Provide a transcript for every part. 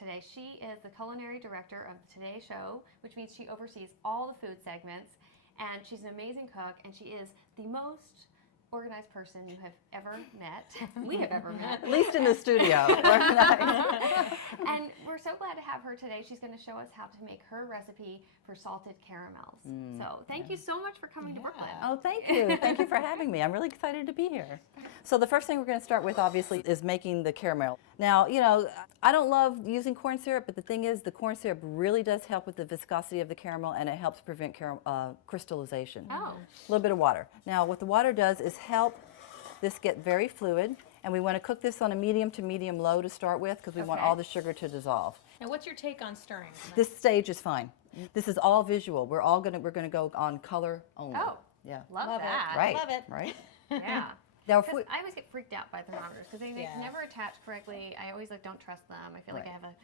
today. She is the culinary director of the Today Show, which means she oversees all the food segments, and she's an amazing cook, and she is the most organized person you have ever met. We have ever met. At least in the studio. And we're so glad to have her today. She's going to show us how to make her recipe for salted caramels. So thank you so much for coming to Brooklyn. Oh, thank you. Thank you for having me. I'm really excited to be here. So the first thing we're going to start with, obviously, is making the caramel. Now, you know, I don't love using corn syrup, but the thing is, the corn syrup really does help with the viscosity of the caramel, and it helps prevent crystallization. Oh. A little bit of water. Now, what the water does is help this get very fluid, and we want to cook this on a medium to medium low to start with because we want all the sugar to dissolve. Now, what's your take on stirring? This stage is fine. This is all visual. We're gonna go on color only. Oh, yeah. love that. Right. Love it. Right. Yeah. Now, Because I always get freaked out by thermometers because they never attach correctly. I always don't trust them. I feel like I have a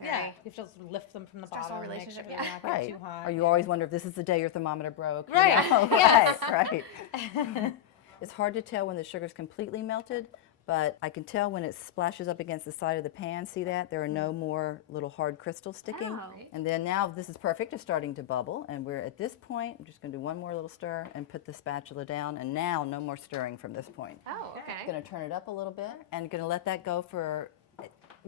very You have to just lift them from the stressful bottom. relationship. Make sure they're not too hot. Or you always wonder if this is the day your thermometer broke. you Right. know? Yes. Right. It's hard to tell when the sugar's completely melted, but I can tell when it splashes up against the side of the pan. See that? There are no more little hard crystals sticking. Oh. And then now this is perfect. It's starting to bubble, and we're at this point. I'm just going to do one more little stir and put the spatula down, and now no more stirring from this point. Oh, okay. I'm going to turn it up a little bit and going to let that go for.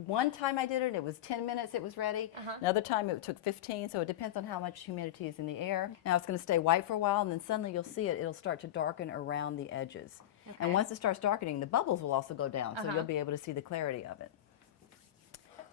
One time I did it, it was 10 minutes, it was ready. Another time it took 15, so it depends on how much humidity is in the air. Now it's going to stay white for a while, and then suddenly you'll see it'll start to darken around the edges. And once it starts darkening, the bubbles will also go down, so you'll be able to see the clarity of it.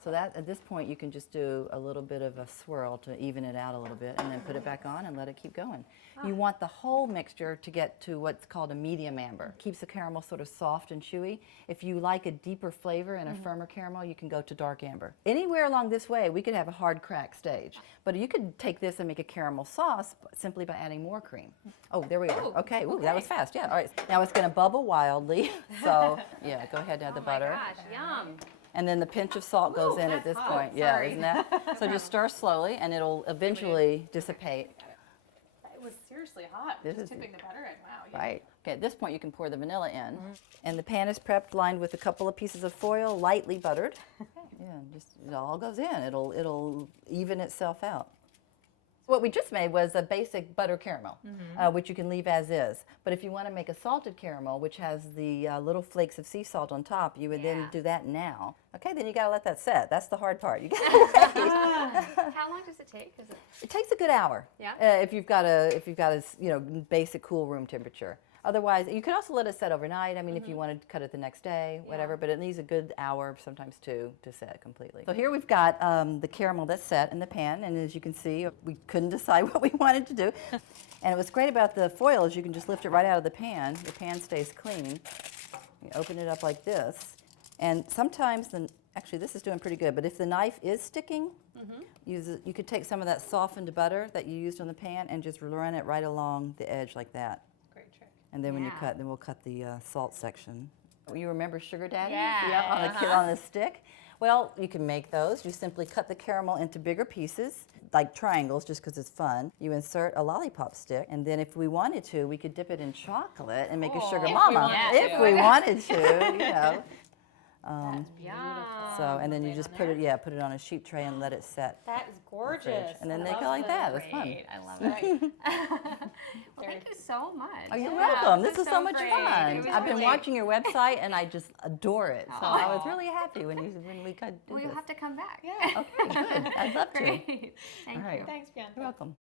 So that at this point you can just do a little bit of a swirl to even it out a little bit, and then put it back on and let it keep going. You want the whole mixture to get to what's called a medium amber. Keeps the caramel sort of soft and chewy. If you like a deeper flavor and a firmer caramel, you can go to dark amber. Anywhere along this way, we could have a hard crack stage, but you could take this and make a caramel sauce simply by adding more cream. Oh, there we are. Okay, ooh, that was fast. Yeah, all right. Now it's going to bubble wildly, so yeah, go ahead and add the butter. Oh my gosh, yum. And then the pinch of salt goes in at this point. Yeah, Sorry. isn't that? So just stir slowly, and it'll eventually dissipate. It was seriously hot. This Just is- tipping the butter in. Wow. Yeah. Right. Okay, at this point you can pour the vanilla in. And the pan is prepped, lined with a couple of pieces of foil, lightly buttered. Yeah, just it all goes in. It'll even itself out. What we just made was a basic butter caramel, which you can leave as is. But if you want to make a salted caramel, which has the little flakes of sea salt on top, you would then do that now. Okay, then you got to let that set. That's the hard part. You got to wait. How long does it take? Is it? It takes a good hour. Yeah. If you've got a basic cool room temperature. Otherwise, you could also let it set overnight. I mean, if you wanted to cut it the next day, whatever. But it needs a good hour, sometimes two, to set completely. So here we've got the caramel that's set in the pan, and as you can see, we couldn't decide what we wanted to do. And what's great about the foil is you can just lift it right out of the pan. The pan stays clean. You open it up like this, and sometimes actually this is doing pretty good. But if the knife is sticking, you could take some of that softened butter that you used on the pan and just run it right along the edge like that. Great trick. And then when you cut, then we'll cut the salt section. You remember sugar daddies? Yeah. On the on a stick. Well, you can make those. You simply cut the caramel into bigger pieces, like triangles, just because it's fun. You insert a lollipop stick, and then if we wanted to, we could dip it in chocolate and make a sugar mama. If we wanted to, you know. Yum. So, and then you just put it on a sheet tray and let it set. That is in the gorgeous. fridge. And then I they go love like that. That's fun. Great. I love it. Well, thank you so much. Oh, you're welcome. This is so much great. fun. It was I've been really- watching your website and I just adore it. So I was Aw. really happy when we could do Well, you'll this. have to come back. Yeah. Okay, good. I'd love to. Great. Thank All right. you. Thanks, Bianca. You're welcome.